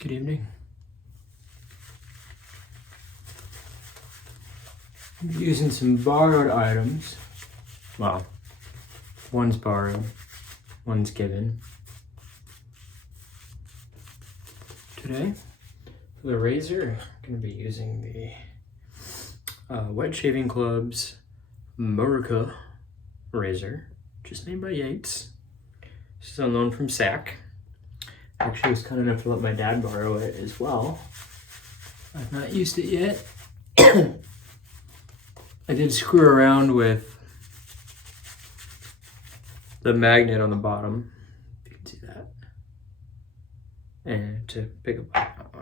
Good evening. I'm using some borrowed items. Well, one's borrowed, one's given. Today, for the razor, I'm going to be using the Wet Shaving Club's Merica razor, which is made by Yates. This is on loan from SAC. Actually, I was kind enough to let my dad borrow it as well. I've not used it yet. I did screw around with the magnet on the bottom, if you can see that. And to pick up,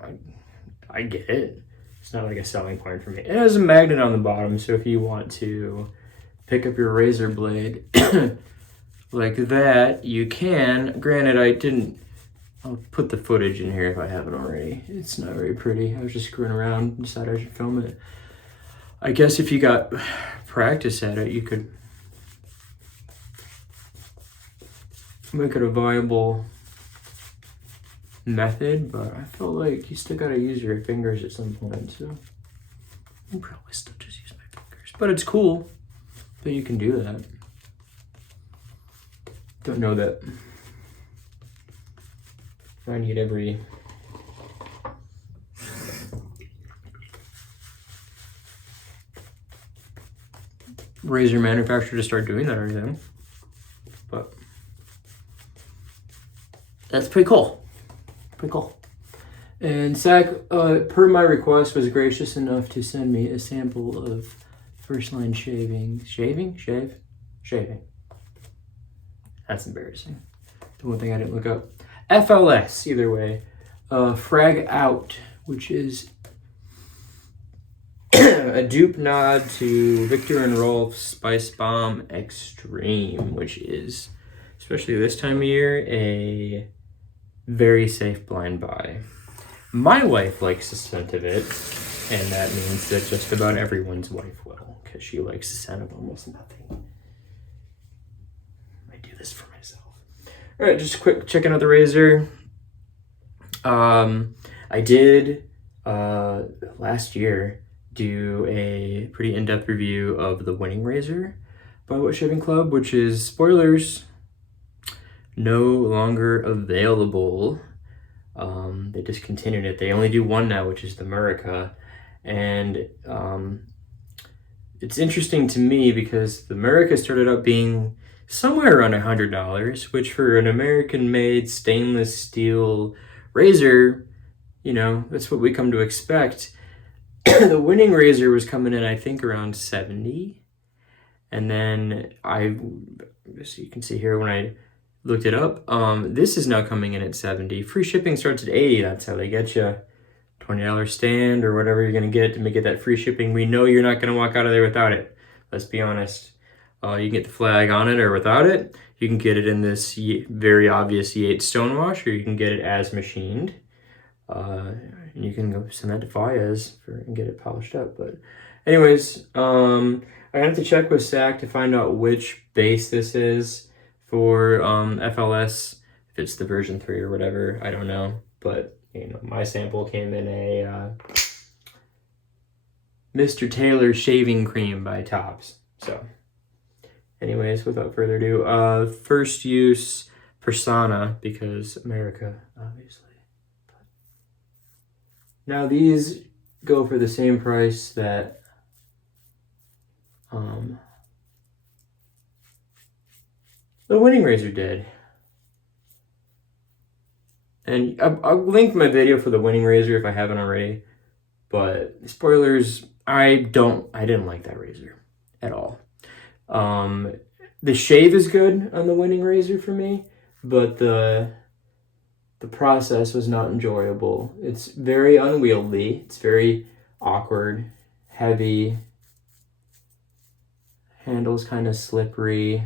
I get it. It's not like a selling point for me. It has a magnet on the bottom, so if you want to pick up your razor blade like that, you can. Granted, I'll put the footage in here if I haven't already. It's not very pretty. I was just screwing around and decided I should film it. I guess if you got practice at it, you could make it a viable method, but I feel like you still gotta use your fingers at some point, so I'll probably still just use my fingers. But it's cool that you can do that. Don't know that I need every razor manufacturer to start doing that or anything, but that's pretty cool. Pretty cool. And SAC, per my request, was gracious enough to send me a sample of first line shaving. Shaving. That's embarrassing. The one thing I didn't look up. FLS, either way. Frag Out, which is a dupe nod to Victor and Rolf's Spice Bomb Extreme, which is, especially this time of year, a very safe blind buy. My wife likes the scent of it, and that means that just about everyone's wife will, because she likes the scent of almost nothing. I do this for myself. All right, just quick checking out the razor. I did last year do a pretty in-depth review of the Winning Razor by Wet Shaving Club, which is, spoilers, no longer available. They discontinued it. They only do one now, which is the Merica. And it's interesting to me because the Merica started out being somewhere around $100, which for an American-made stainless steel razor, you know, that's what we come to expect. The Winning Razor was coming in, I think, around $70. And then so you can see here when I looked it up, this is now coming in at $70. Free shipping starts at $80. That's how they get you. $20 stand or whatever you're going to get to make it that free shipping. We know you're not going to walk out of there without it. Let's be honest. You can get the flag on it or without it. You can get it in this very obvious Yates stonewash, or you can get it as machined. And you can go send that to Fayez and get it polished up. But anyways, I have to check with SAC to find out which base this is for FLS. If it's the version 3 or whatever, I don't know. But you know, my sample came in a Mr. Taylor shaving cream by Tops. So anyways, without further ado, first use Persona, because Merica, obviously. Now these go for the same price that the Winning Razor did. And I'll link my video for the Winning Razor if I haven't already. But spoilers, I didn't like that razor at all. The shave is good on the Winning Razor for me, but the process was not enjoyable. It's very unwieldy. It's very awkward, heavy. Handle's kind of slippery.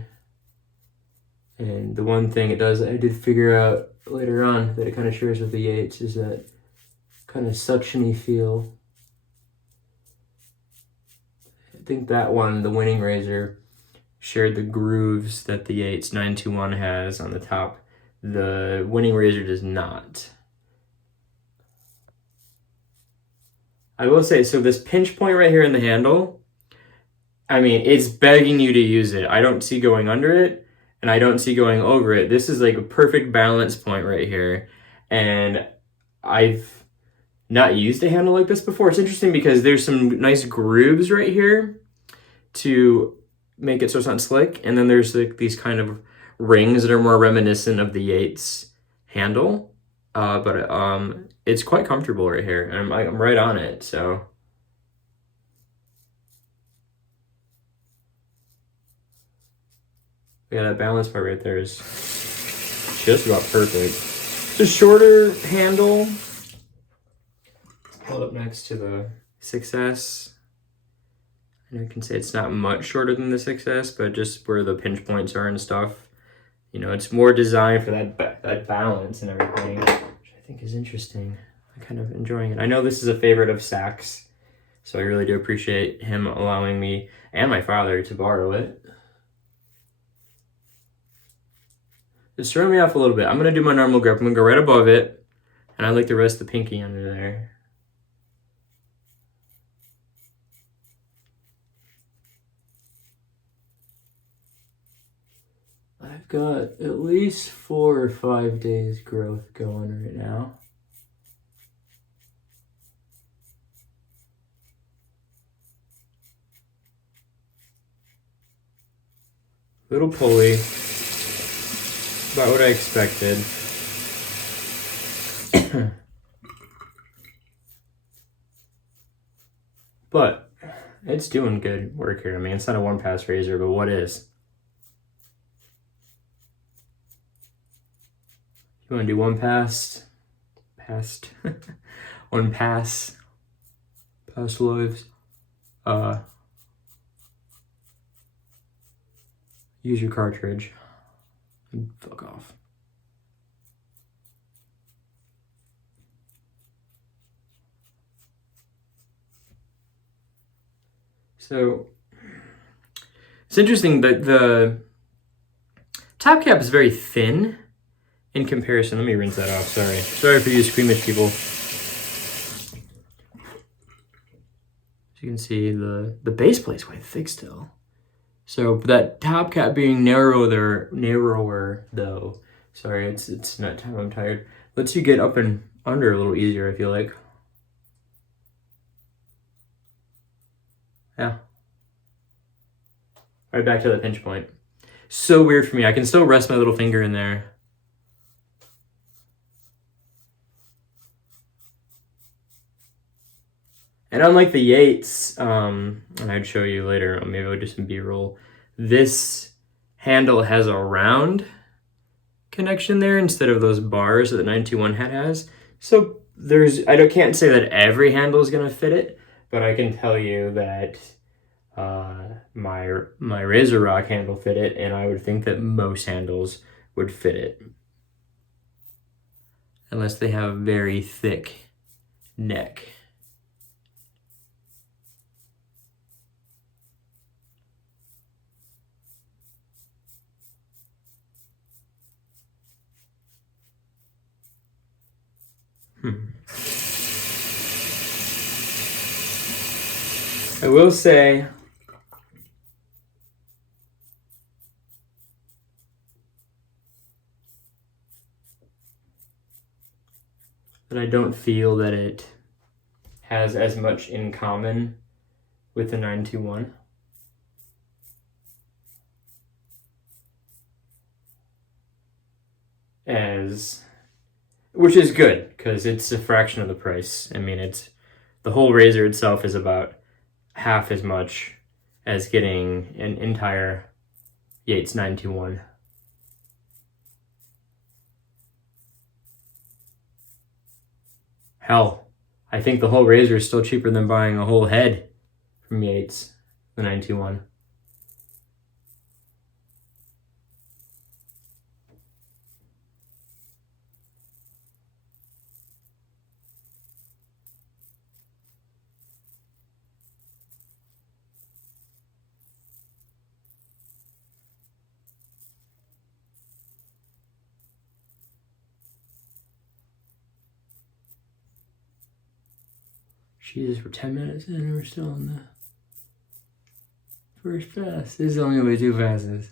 And the one thing it does, I did figure out later on that it kind of shares with the Yates, is that kind of suction-y feel. I think that one, the Winning Razor, shared the grooves that the Yates 921 has on the top. The Winning Razor does not. I will say, so this pinch point right here in the handle, I mean, it's begging you to use it. I don't see going under it, and I don't see going over it. This is like a perfect balance point right here. And I've not used a handle like this before. It's interesting because there's some nice grooves right here to make it so it's not slick. And then there's like these kind of rings that are more reminiscent of the Yates handle. But it's quite comfortable right here. And I'm right on it, so. Yeah, that balance part right there is just about perfect. It's a shorter handle. Pull it up next to the 6S. And I can say it's not much shorter than the 6S, but just where the pinch points are and stuff. You know, it's more designed for that balance and everything, which I think is interesting. I'm kind of enjoying it. I know this is a favorite of Zach's, so I really do appreciate him allowing me and my father to borrow it. It's throwing me off a little bit. I'm going to do my normal grip. I'm going to go right above it, and I like to rest the pinky under there. I've got at least 4 or 5 days growth going right now. Little pulley. About what I expected. But it's doing good work here. I mean, it's not a one-pass razor, but what is? You want to do one pass? One pass. Past lives. Use your cartridge. Fuck off. So it's interesting that the top cap is very thin in comparison. Let me rinse that off. Sorry for you squeamish people. As you can see, the base plate's quite thick still. So that top cap being narrower though. Sorry, it's not time. I'm tired. Lets you get up and under a little easier, I feel like. Yeah. Right back to the pinch point. So weird for me. I can still rest my little finger in there. And unlike the Yates, and I'd show you later, maybe I'll do some B-roll, this handle has a round connection there instead of those bars that the 921 head has. So can't say that every handle is going to fit it, but I can tell you that my Razor Rock handle fit it, and I would think that most handles would fit it. Unless they have a very thick neck. I will say that I don't feel that it has as much in common with the 921. Which is good, because it's a fraction of the price. I mean, the whole razor itself is about half as much as getting an entire Yates 921. Hell, I think the whole razor is still cheaper than buying a whole head from Yates, the 921. Jesus, we're 10 minutes in and we're still on the first pass. This is only gonna be 2 passes.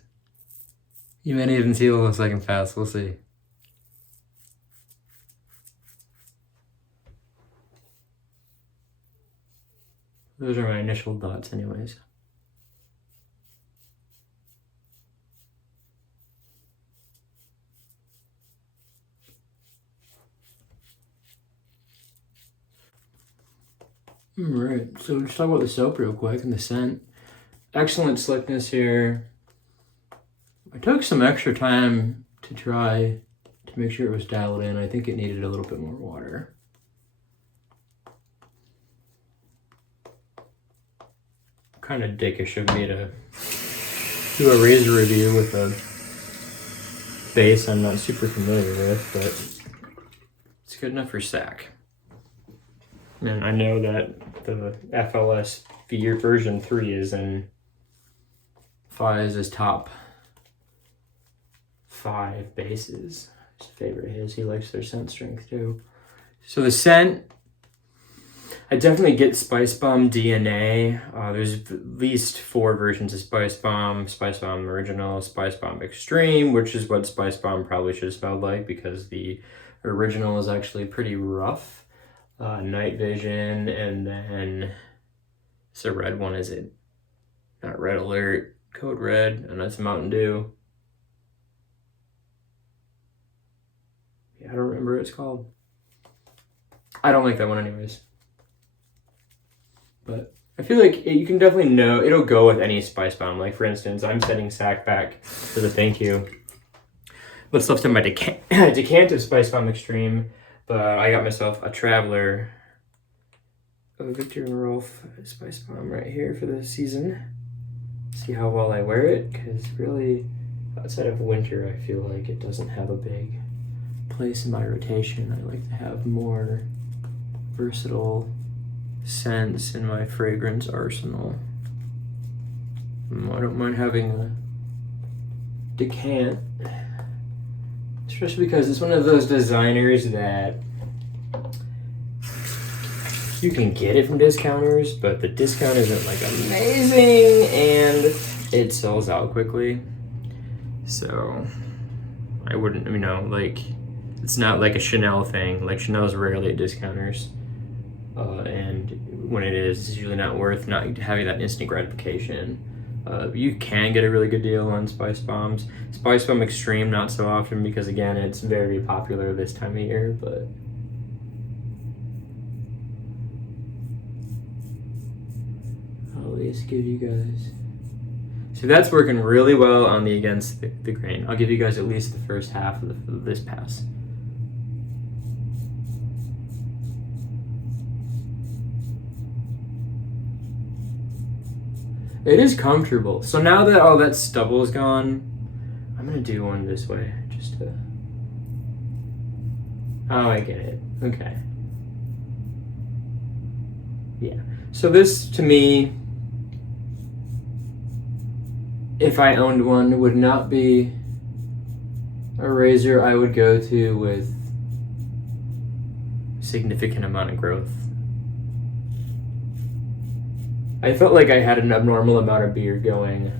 You might even see a second pass, we'll see. Those are my initial thoughts anyways. Alright, so let's talk about the soap real quick and the scent. Excellent slickness here. I took some extra time to try to make sure it was dialed in. I think it needed a little bit more water. Kind of dickish of me to do a razor review with a base I'm not super familiar with, but it's good enough for SAC. And I know that the FLS version 3 is in Fize's top 5 bases. His favorite of his. He likes their scent strength too. So the scent, I definitely get Spice Bomb DNA. There's at least 4 versions of Spice Bomb Original, Spice Bomb Extreme, which is what Spice Bomb probably should have smelled like because the original is actually pretty rough. Night Vision, and then it's a red one, is it? Not Red Alert, Code Red, and that's Mountain Dew. Yeah, I don't remember what it's called. I don't like that one anyways. But I feel like you can definitely know, it'll go with any Spice Bomb. Like for instance, I'm sending SAC back for the thank you. What's left in my decant of Spice Bomb Extreme, but I got myself a Traveler of Victor and Rolf Spice Bomb right here for the season. See how well I wear it, because really, outside of winter, I feel like it doesn't have a big place in my rotation. I like to have more versatile scents in my fragrance arsenal. I don't mind having a decant, especially because it's one of those designers that you can get it from discounters, but the discount isn't like amazing and it sells out quickly. So I wouldn't, like, it's not like a Chanel thing. Like Chanel's rarely at discounters. And when it is, it's usually not worth not having that instant gratification. You can get a really good deal on Spice Bombs. Spice Bomb Extreme, not so often because again, it's very popular this time of year, but I'll at least give you guys. So that's working really well on the against the grain. I'll give you guys at least the first half of this pass. It is comfortable. So now that all that stubble is gone, I'm gonna do one this way, just to. Oh, I get it. Okay. Yeah. So this, to me, if I owned one, would not be a razor I would go to with significant amount of growth. I felt like I had an abnormal amount of beard going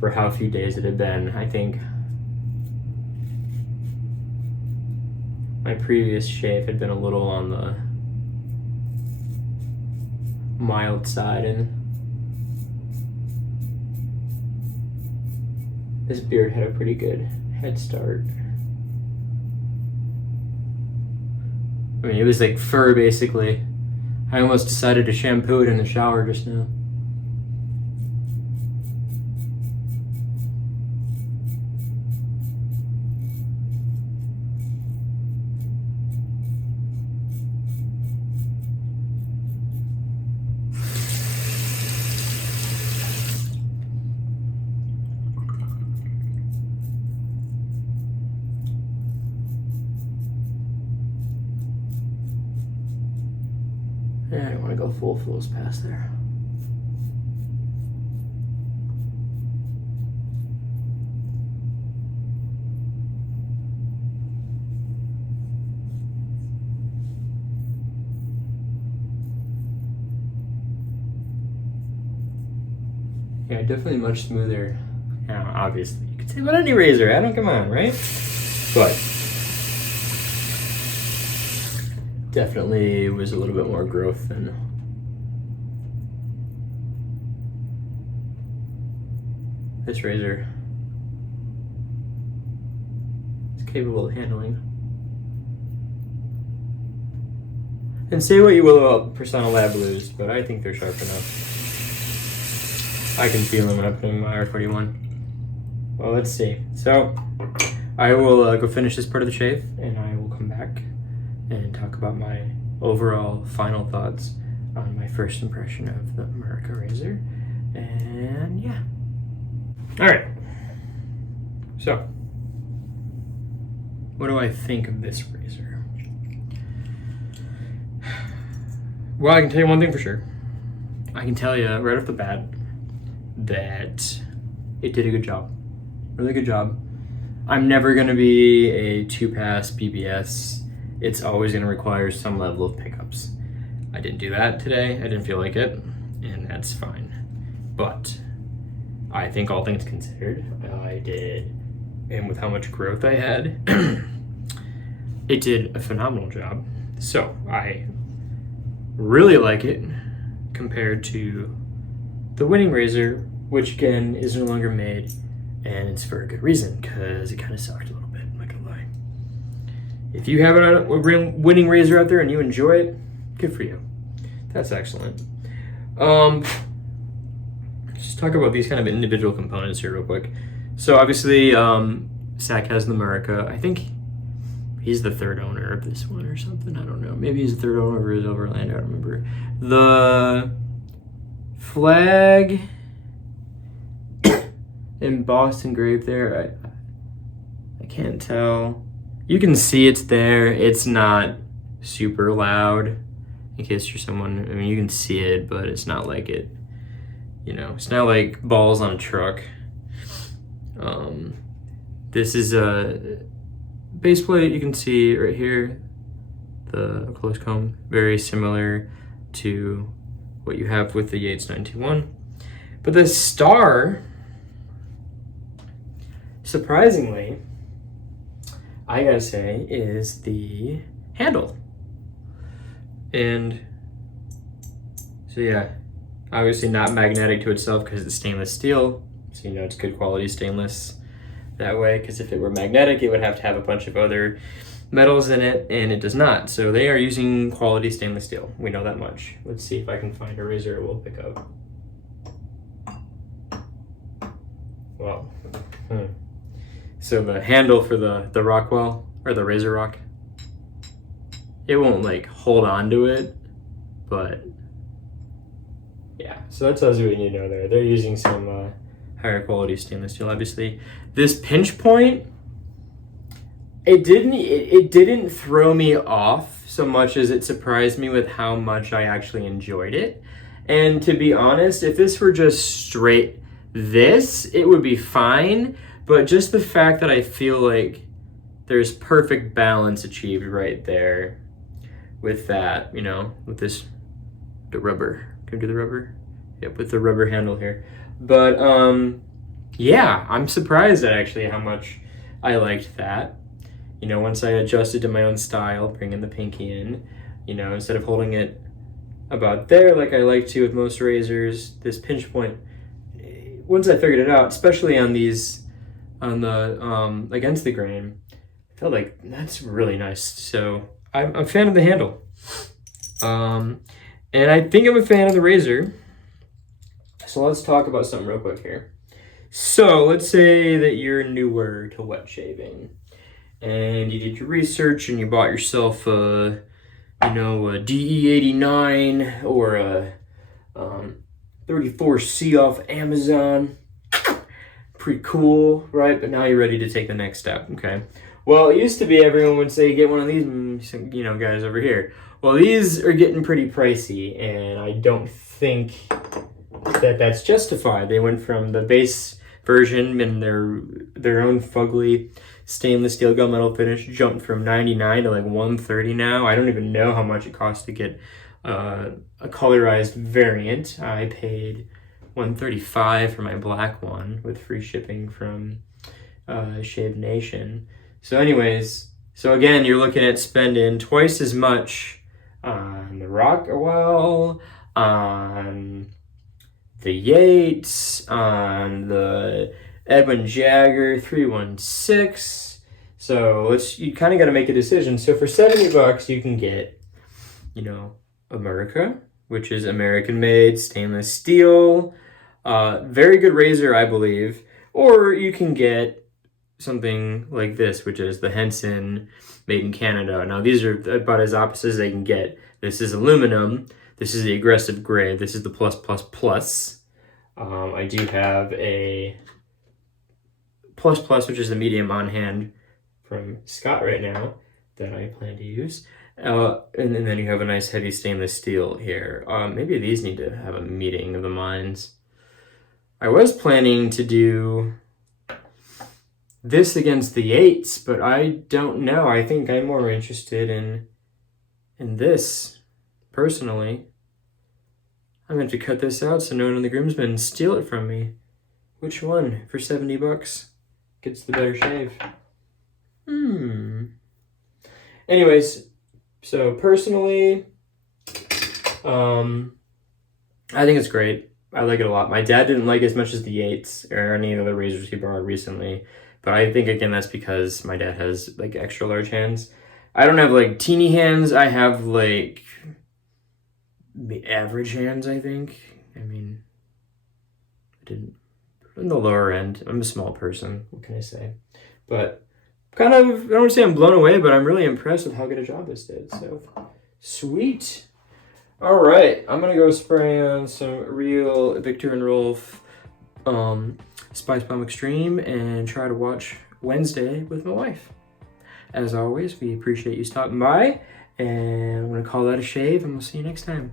for how few days it had been. I think my previous shave had been a little on the mild side, and this beard had a pretty good head start. I mean, it was like fur basically. I almost decided to shampoo it in the shower just now. Yeah, I don't want to go full flows past there. Yeah, definitely much smoother. Now, obviously, you could say about any razor. I don't, come on, right? But definitely was a little bit more growth than this razor is capable of handling. And say what you will about Persona Lab Blues, but I think they're sharp enough. I can feel them when I put them in my R41. Well, let's see. So I will go finish this part of the shave, and I will come back and talk about my overall final thoughts on my first impression of the Merica razor. And yeah. All right. So, what do I think of this razor? Well, I can tell you one thing for sure. I can tell you right off the bat that it did a good job. Really good job. I'm never going to be a 2-pass BBS. It's always going to require some level of pickups. I didn't do that today. I didn't feel like it, and that's fine. But I think all things considered, I did, and with how much growth I had, it did a phenomenal job. So I really like it compared to the winning razor, which again is no longer made, and it's for a good reason, because it kind of sucked a little bit, I'm not gonna lie. If you have a winning razor out there and you enjoy it, good for you. That's excellent. Let's talk about these kind of individual components here real quick. So obviously, Zach has the Merica. I think he's the third owner of this one or something. I don't know. Maybe he's the third owner of his Overland. I don't remember. The flag embossed engraved there. I can't tell. You can see it's there. It's not super loud. In case you're someone, I mean, you can see it, but it's not like it. You know, it's not like balls on a truck. This is a base plate. You can see right here, the close comb, very similar to what you have with the Yates 921. But the star, surprisingly, I gotta say, is the handle. And so yeah, obviously not magnetic to itself because it's stainless steel. So you know it's good quality stainless that way, because if it were magnetic, it would have to have a bunch of other metals in it, and it does not. So they are using quality stainless steel. We know that much. Let's see if I can find a razor it will pick up. Well, So the handle for the Rockwell, or the Razor Rock, it won't like hold on to it, but yeah. So that tells you what you need to know there. They're using some higher quality stainless steel, obviously. This pinch point, it didn't throw me off so much as it surprised me with how much I actually enjoyed it. And to be honest, if this were just straight this, it would be fine. But just the fact that I feel like there's perfect balance achieved right there with that, you know, with this, the rubber. Can we do the rubber? Yep, with the rubber handle here. But yeah, I'm surprised at actually how much I liked that. You know, once I adjusted to my own style, bringing the pinky in, you know, instead of holding it about there like I like to with most razors, this pinch point, once I figured it out, especially on these, on the, against the grain, I felt like that's really nice. So I'm a fan of the handle. And I think I'm a fan of the razor. So let's talk about something real quick here. So let's say that you're newer to wet shaving and you did your research and you bought yourself a, you know, a DE89 or a 34C off Amazon. Pretty cool, right? But now you're ready to take the next step, okay? Well, it used to be everyone would say, get one of these, you know, guys over here. Well, these are getting pretty pricey, and I don't think that that's justified. They went from the base version and their own fugly stainless steel gunmetal finish, jumped from $99 to like $130 now. I don't even know how much it costs to get a colorized variant. I paid $135 for my black one with free shipping from Shave Nation. So anyways, so again, you're looking at spending twice as much on the Rockwell, on the Yates, on the Edwin Jagger 316. So you kind of got to make a decision. So for $70, you can get, a Merica, which is American made stainless steel, very good razor, I believe. Or you can get something like this, which is the Henson made in Canada. Now these are about as opposite as they can get. This is aluminum. This is the aggressive gray. This is the plus plus plus. I do have a plus plus, which is the medium on hand from Scott right now that I plan to use. And then you have a nice heavy stainless steel here. Maybe these need to have a meeting of the minds. I was planning to do this against the Yates, but I don't know. I think I'm more interested in this, personally. I'm going to cut this out so no one in the groomsmen steal it from me. Which one, for $70, gets the better shave? Anyways, so personally, I think it's great. I like it a lot. My dad didn't like it as much as the Yates or any of the razors he borrowed recently. But I think, again, that's because my dad has, extra large hands. I don't have, teeny hands. I have, average hands, I think. I mean, I didn't... in the lower end. I'm a small person. What can I say? But kind of, I don't want to say I'm blown away, but I'm really impressed with how good a job this did. So, sweet. All right. I'm going to go spray on some real Victor and Rolf Spice Bomb Extreme and try to watch Wednesday with my wife. As always, we appreciate you stopping by, and I'm going to call that a shave, and we'll see you next time.